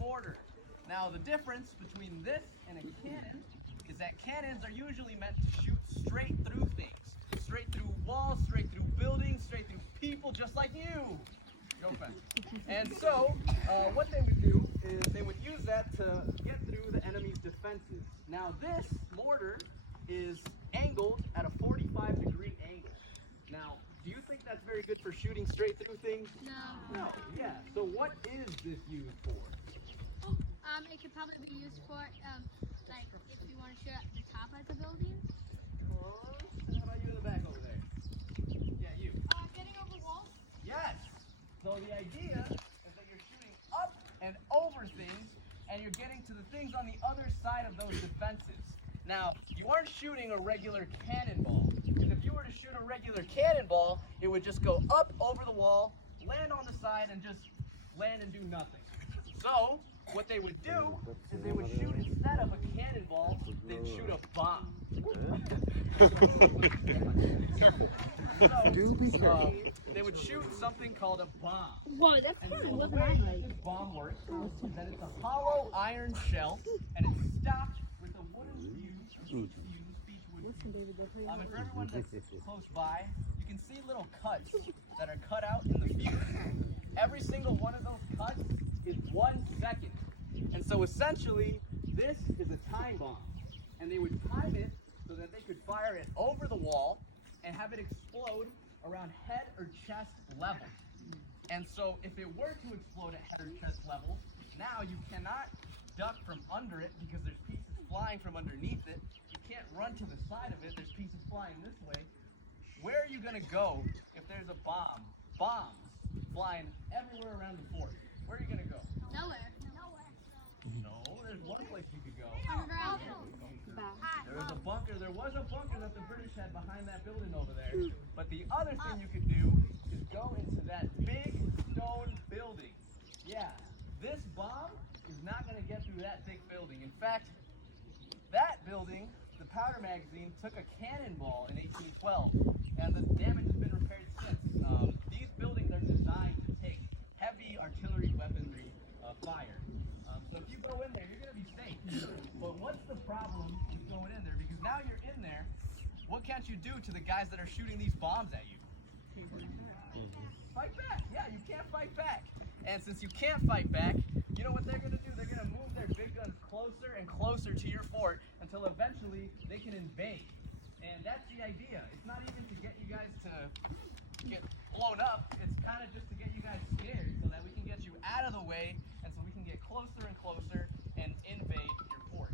mortar. Now, the difference between this and a cannon is that cannons are usually meant to shoot straight through things. Straight through walls, straight through buildings, straight through people just like you. No offense. And so, what they would do is they would use that to get through the enemy's defenses. Now, this mortar is angled at a 45-degree angle. Now, do you think that's very good for shooting straight through things? No. No, yeah. So what is this used for? It could probably be used for, like, if you want to shoot at the top of the building. How about you in the back over there? Yeah, you. Getting over walls? Yes. So the idea is that you're shooting up and over things, and you're getting to the things on the other side of those defenses. Now, you aren't shooting a regular cannonball, because if you were to shoot a regular cannonball, it would just go up over the wall, land on the side, and just land and do nothing. So, what they would do is they would shoot, instead of a cannonball, they'd shoot a bomb. So, they would shoot something called a bomb. Whoa, that's And kind so of the what way I that like. this bomb works is that it's a hollow iron shell, and it's stopped with a wooden fuse. And for everyone that's close by, you can see little cuts that are cut out in the fuse. Every single one of those cuts is 1 second. And so essentially, this is a time bomb. And they would time it so that they could fire it over the wall and have it explode around head or chest level. And so if it were to explode at head or chest level, now you cannot duck from under it because there's pieces flying from underneath it. You can't run to the side of it. There's pieces flying this way. Where are you going to go if there's a bomb? Bombs flying everywhere around the fort. Where are you going to go? Nowhere. No, there's one place you could go. Underground. There was a bunker that the British had behind that building over there. But the other thing you could do is go into that big stone building. Yeah, this bomb is not going to get through that thick building. In fact, that building, the powder magazine, took a cannonball in 1812, and the damage has been repaired since. These buildings are designed to take heavy artillery weaponry fire. So if you go in there, you're going to be safe. But what's the problem with going in there? Because now you're in there, what can't you do to the guys that are shooting these bombs at you? Fight back. Yeah, you can't fight back. And since you can't fight back, you know what they're going to do? They're going to move their big guns closer and closer to your fort until eventually they can invade. And that's the idea. It's not even to get you guys to get blown up. It's kind of just to get you guys scared so that we can get you out of the way and so we can get closer and closer and invade your fort.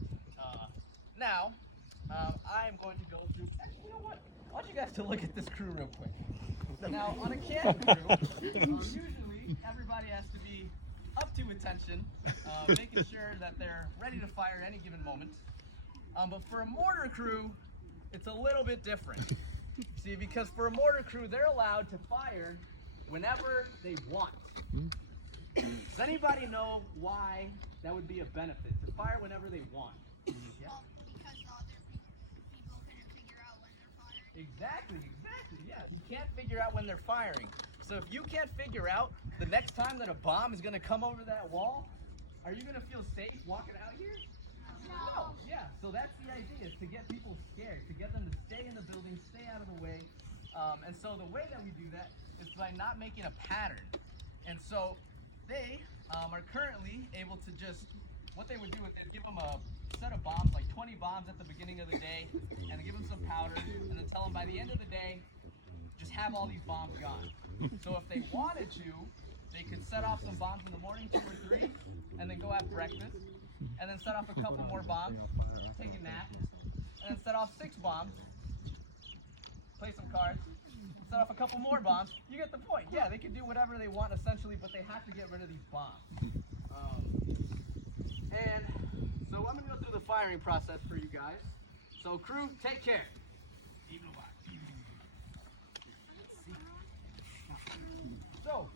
Now, I'm going to go through, actually, you know what? I want you guys to look at this crew real quick. Now, on a cannon crew, usually everybody has to be up to attention, making sure that they're ready to fire at any given moment. But for a mortar crew, it's a little bit different. See, because for a mortar crew, they're allowed to fire whenever they want. Does anybody know why that would be a benefit, to fire whenever they want? Yeah? Because other people couldn't figure out when they're firing. Exactly, yeah. You can't figure out when they're firing. So if you can't figure out the next time that a bomb is going to come over that wall, are you going to feel safe walking out here? No. Yeah, so that's the idea, is to get people scared, to get them to stay in the building, stay out of the way. And so the way that we do that is by not making a pattern. And so they are currently able to just, what they would do is they'd give them a set of bombs, like 20 bombs at the beginning of the day, and give them some powder, and then tell them by the end of the day, just have all these bombs gone. So if they wanted to, they could set off some bombs in the morning, 2 or 3, and then go have breakfast, and then set off a couple more bombs, take a nap, and then set off 6 bombs, play some cards, set off a couple more bombs. You get the point. Yeah, they can do whatever they want essentially, but they have to get rid of these bombs. And so I'm going to go through the firing process for you guys. So crew, take care. Even a lot. So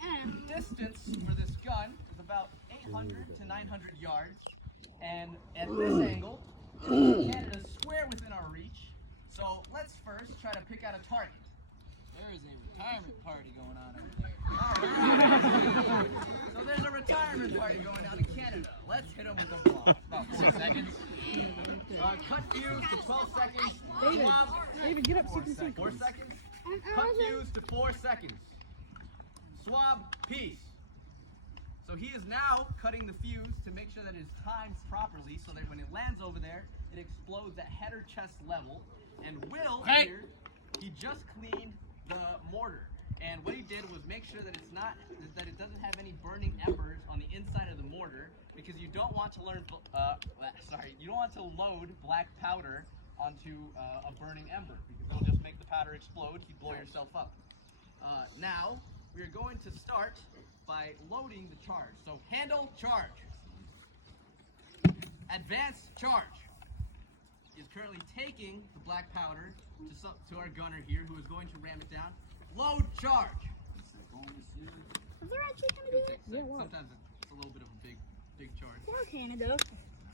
the distance for this gun is about 800 to 900 yards. And at this angle, Canada's square within our reach. So let's first try to pick out a target. There is a retirement party going on over there. So there's a retirement party going down to Canada. Let's hit them with a bomb. About 6 seconds. Cut fuse to 12 seconds. Swab. David, get up so you can see. 4 seconds. Cut fuse to 4 seconds. Swab, peace. So he is now cutting the fuse to make sure that it's timed properly so that when it lands over there, it explodes at head or chest level. And Will here, he just cleaned the mortar. And what he did was make sure that it doesn't have any burning embers on the inside of the mortar, because you don't want to you don't want to load black powder onto a burning ember, because it'll just make the powder explode. You blow yourself up. Now we are going to start by loading the charge. So handle charge. Advance charge. He's currently taking the black powder to our gunner here, who is going to ram it down. Load charge. Is there actually going to do this? Sometimes it's a little bit of a big charge. For Canada.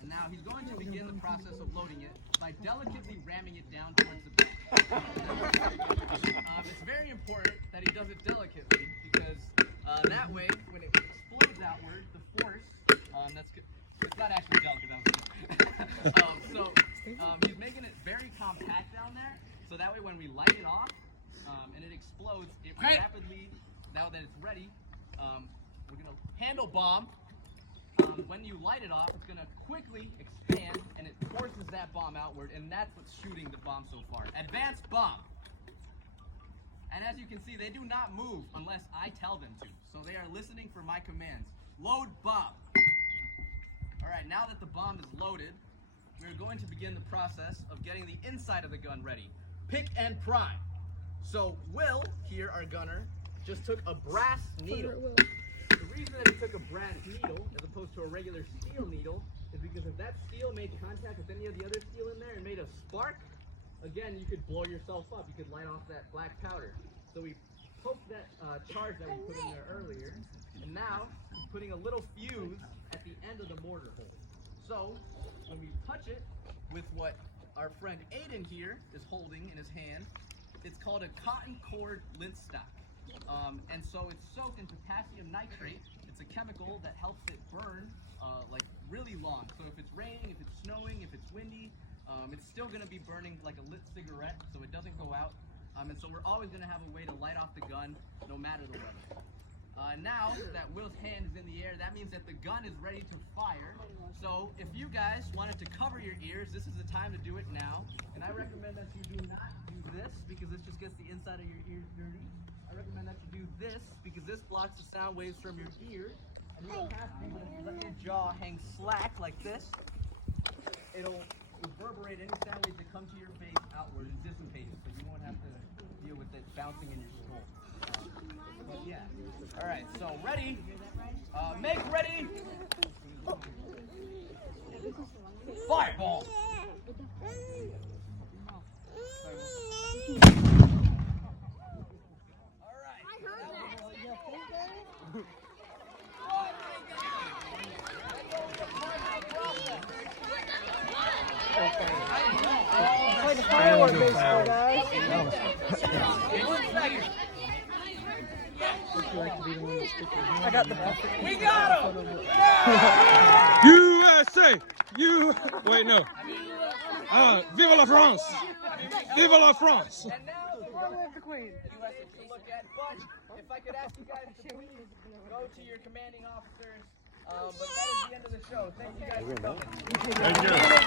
And now he's going to begin the process of loading it by delicately ramming it down towards the barrel. It's very important that he does it delicately, because that way, when it explodes outward, the force, it's not actually delicate, he's making it very compact down there, so that way when we light it off, and it explodes, it rapidly, now that it's ready, we're going to handle bomb. When you light it off, it's going to quickly expand, and it forces that bomb outward, and that's what's shooting the bomb so far. Advanced bomb. And as you can see, they do not move unless I tell them to. So they are listening for my commands. Load bomb. All right, now that the bomb is loaded, we're going to begin the process of getting the inside of the gun ready. Pick and prime. So Will, here, our gunner, just took a brass needle. The reason that he took a brass needle as opposed to a regular steel needle is because if that steel made contact with any of the other steel in there and made a spark, again, you could blow yourself up. You could light off that black powder. So we poked that charge that we put in there earlier, and now he's putting a little fuse at the end of the mortar hole. So when we touch it with what our friend Aiden here is holding in his hand, it's called a cotton cord lint stock. And so it's soaked in potassium nitrate. It's a chemical that helps it burn like really long. So if it's raining, if it's snowing, if it's windy, it's still going to be burning like a lit cigarette, so it doesn't go out. And so we're always going to have a way to light off the gun no matter the weather. Now that Will's hand is in the air, that means that the gun is ready to fire. So if you guys wanted to cover your ears, this is the time to do it now. And I recommend that you do not do this, because this just gets the inside of your ears dirty. I recommend that you do this, because this blocks the sound waves from your ear. And you don't have to, but if you let your jaw hang slack like this, it'll reverberate any sound waves that come to your face outward and dissipate it, so you won't have to deal with it bouncing in your skull. But yeah. All right, so ready? Make ready. Fireball. Play the firework baseball, guys. I got the perfect. We got him! USA! Wait, no. Vive la France! Vive la France! And now the Queen. US to look at, but if I could ask you guys to please go to your commanding officers. But that is the end of the show. Thank you guys for coming. Thank you.